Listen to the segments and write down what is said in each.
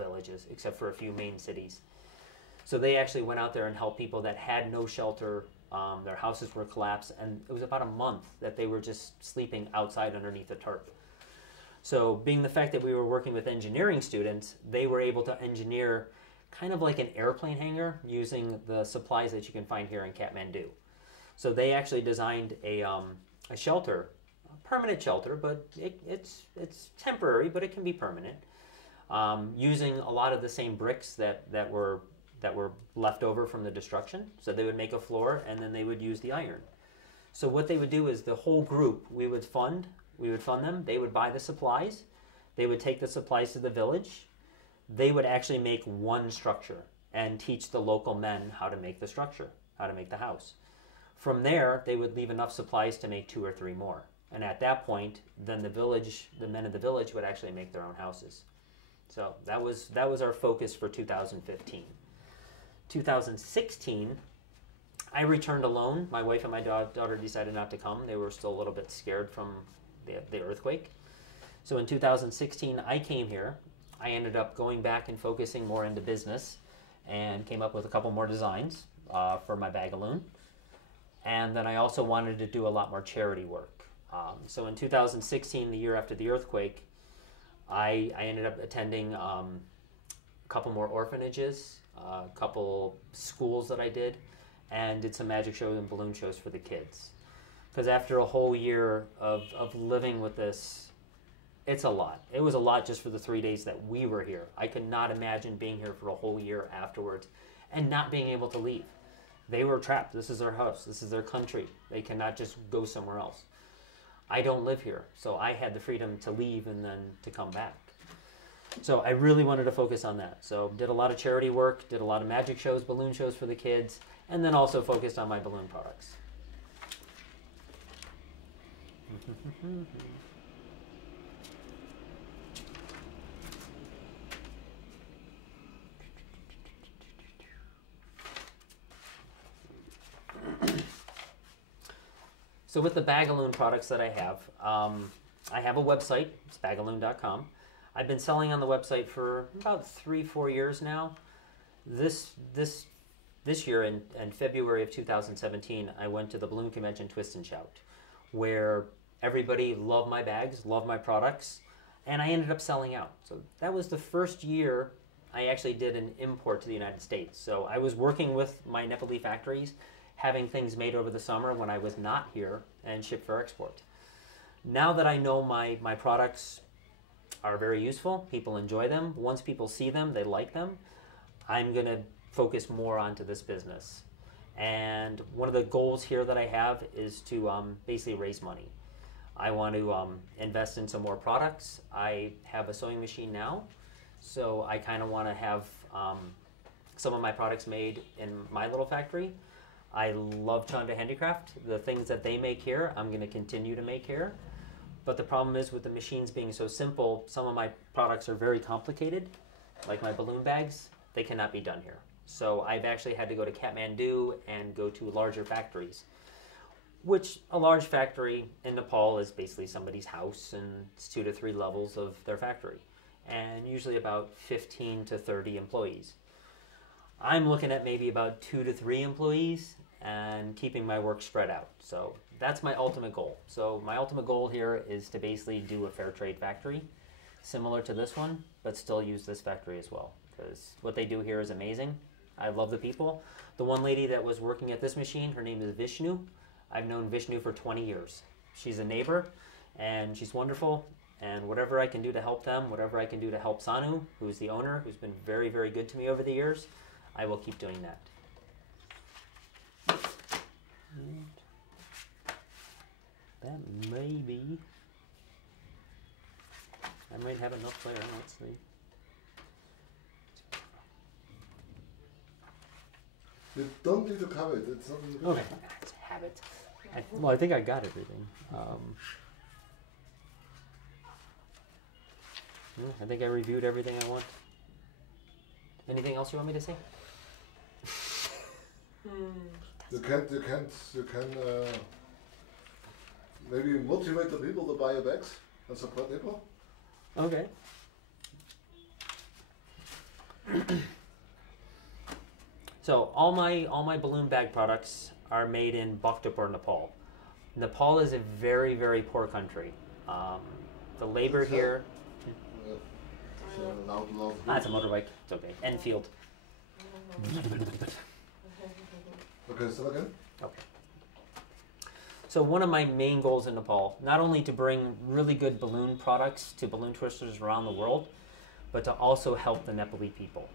villages, except for a few main cities. So they actually went out there and helped people that had no shelter. Their houses were collapsed, and it was about a month that they were just sleeping outside underneath a tarp. So being the fact that we were working with engineering students, they were able to engineer kind of like an airplane hangar using the supplies that you can find here in Kathmandu. So they actually designed a shelter, a permanent shelter, but it's temporary, but it can be permanent, using a lot of the same bricks that were left over from the destruction. So they would make a floor, and then they would use the iron. So what they would do is the whole group, we would fund them. They would buy the supplies. They would take the supplies to the village. They would actually make one structure and teach the local men how to make the structure, how to make the house. From there, they would leave enough supplies to make 2 or 3 more. And at that point, then the men of the village would actually make their own houses. So that was our focus for 2015. 2016, I returned alone. My wife and my daughter decided not to come. They were still a little bit scared from the earthquake. So in 2016, I came here. I ended up going back and focusing more into business and came up with a couple more designs for my Bagaloon. And then I also wanted to do a lot more charity work. So in 2016, the year after the earthquake, I ended up attending a couple more orphanages, a couple schools that I did, and did some magic shows and balloon shows for the kids. Because after a whole year of living with this, it's a lot. It was a lot just for the 3 days that we were here. I could not imagine being here for a whole year afterwards and not being able to leave. They were trapped. This is their house. This is their country. They cannot just go somewhere else. I don't live here, so I had the freedom to leave and then to come back. So I really wanted to focus on that. So did a lot of charity work, did a lot of magic shows, balloon shows for the kids, and then also focused on my balloon products. So with the Bagaloon products that I have a website. It's bagaloon.com. I've been selling on the website for about 3-4 years now. This year in February of 2017, I went to the balloon convention Twist and Shout, where everybody loved my bags, loved my products, and I ended up selling out. So that was the first year I actually did an import to the United States. So I was working with my Nepali factories, having things made over the summer when I was not here and shipped for export. Now that I know my products are very useful, people enjoy them, once people see them, they like them, I'm going to focus more onto this business. And one of the goals here that I have is to basically raise money. I want to invest in some more products. I have a sewing machine now, so I kind of want to have some of my products made in my little factory. I love Chanda Handicraft. The things that they make here, I'm going to continue to make here. But the problem is with the machines being so simple, some of my products are very complicated, like my balloon bags. They cannot be done here. So I've actually had to go to Kathmandu and go to larger factories, which a large factory in Nepal is basically somebody's house, and it's 2 to 3 levels of their factory, and usually about 15 to 30 employees. I'm looking at maybe about 2 to 3 employees and keeping my work spread out. So that's my ultimate goal. So my ultimate goal here is to basically do a fair trade factory, similar to this one, but still use this factory as well, because what they do here is amazing. I love the people. The one lady that was working at this machine, her name is Vishnu. I've known Vishnu for 20 years. She's a neighbor, and she's wonderful. And whatever I can do to help them, whatever I can do to help Sanu, who's the owner, who's been very, very good to me over the years, I will keep doing that. And that may be... I might have enough there. Let's see. You don't need to cover it. It's not. Okay, it's a habit. Well, I think I got everything. I think I reviewed everything I want. Anything else you want me to say? You can maybe motivate the people to buy your bags and support people. Okay. So all my balloon bag products are made in Bhaktapur, Nepal. Nepal is a very, very poor country. The labor here. Yeah. So loud. It's a motorbike. It's okay. Enfield. Okay, so again. Okay. So one of my main goals in Nepal, not only to bring really good balloon products to balloon twisters around the world, but to also help the Nepali people.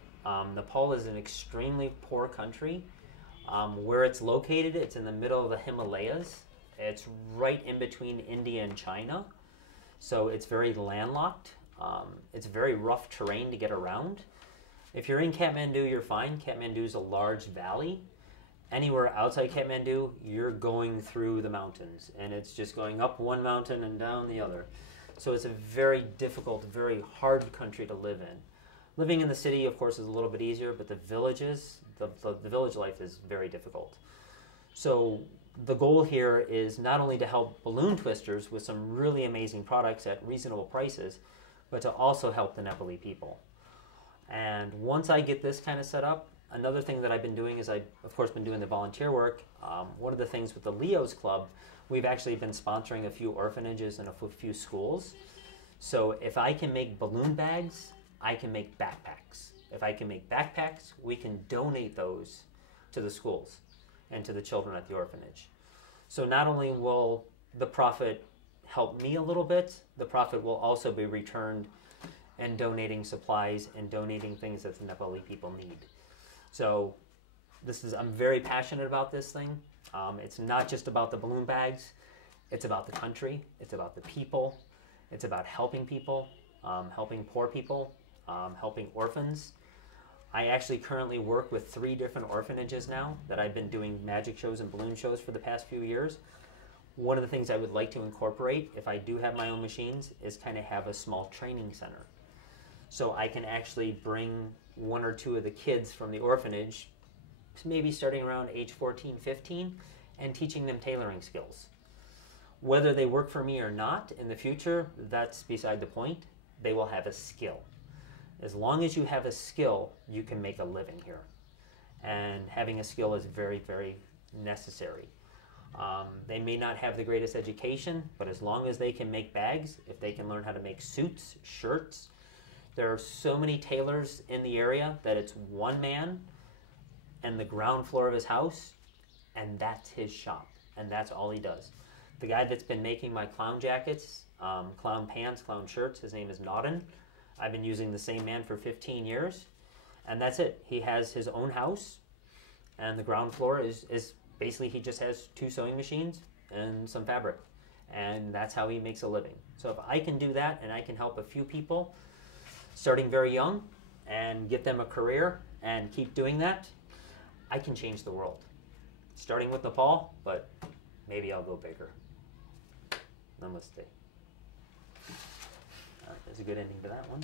Nepal is an extremely poor country. Where it's located, it's in the middle of the Himalayas. It's right in between India and China. So it's very landlocked. It's very rough terrain to get around. If you're in Kathmandu, you're fine. Kathmandu is a large valley. Anywhere outside Kathmandu, you're going through the mountains, and it's just going up one mountain and down the other. So it's a very difficult, very hard country to live in. Living in the city, of course, is a little bit easier, but the villages, the village life is very difficult. So the goal here is not only to help balloon twisters with some really amazing products at reasonable prices, but to also help the Nepali people. And once I get this kind of set up, another thing that I've been doing is I've, of course, been doing the volunteer work. One of the things with the Leo's Club, we've actually been sponsoring a few orphanages and a few schools. So if I can make balloon bags, I can make backpacks. If I can make backpacks, we can donate those to the schools and to the children at the orphanage. So not only will the profit help me a little bit, the profit will also be returned in donating supplies and donating things that the Nepali people need. So I'm very passionate about this thing. It's not just about the balloon bags. It's about the country. It's about the people. It's about helping people, helping poor people, helping orphans. I actually currently work with 3 different orphanages now that I've been doing magic shows and balloon shows for the past few years. One of the things I would like to incorporate, if I do have my own machines, is kind of have a small training center. So I can actually bring 1 or 2 of the kids from the orphanage, maybe starting around age 14, 15, and teaching them tailoring skills. Whether they work for me or not in the future, that's beside the point. They will have a skill. As long as you have a skill, you can make a living here. And having a skill is very, very necessary. They may not have the greatest education, but as long as they can make bags, if they can learn how to make suits, shirts, there are so many tailors in the area that it's one man and the ground floor of his house, and that's his shop, and that's all he does. The guy that's been making my clown jackets, clown pants, clown shirts, his name is Nauden. I've been using the same man for 15 years, and that's it. He has his own house, and the ground floor is basically he just has 2 sewing machines and some fabric, and that's how he makes a living. So if I can do that and I can help a few people starting very young and get them a career and keep doing that, I can change the world. Starting with Nepal, but maybe I'll go bigger. Namaste. All right, that's a good ending to that one.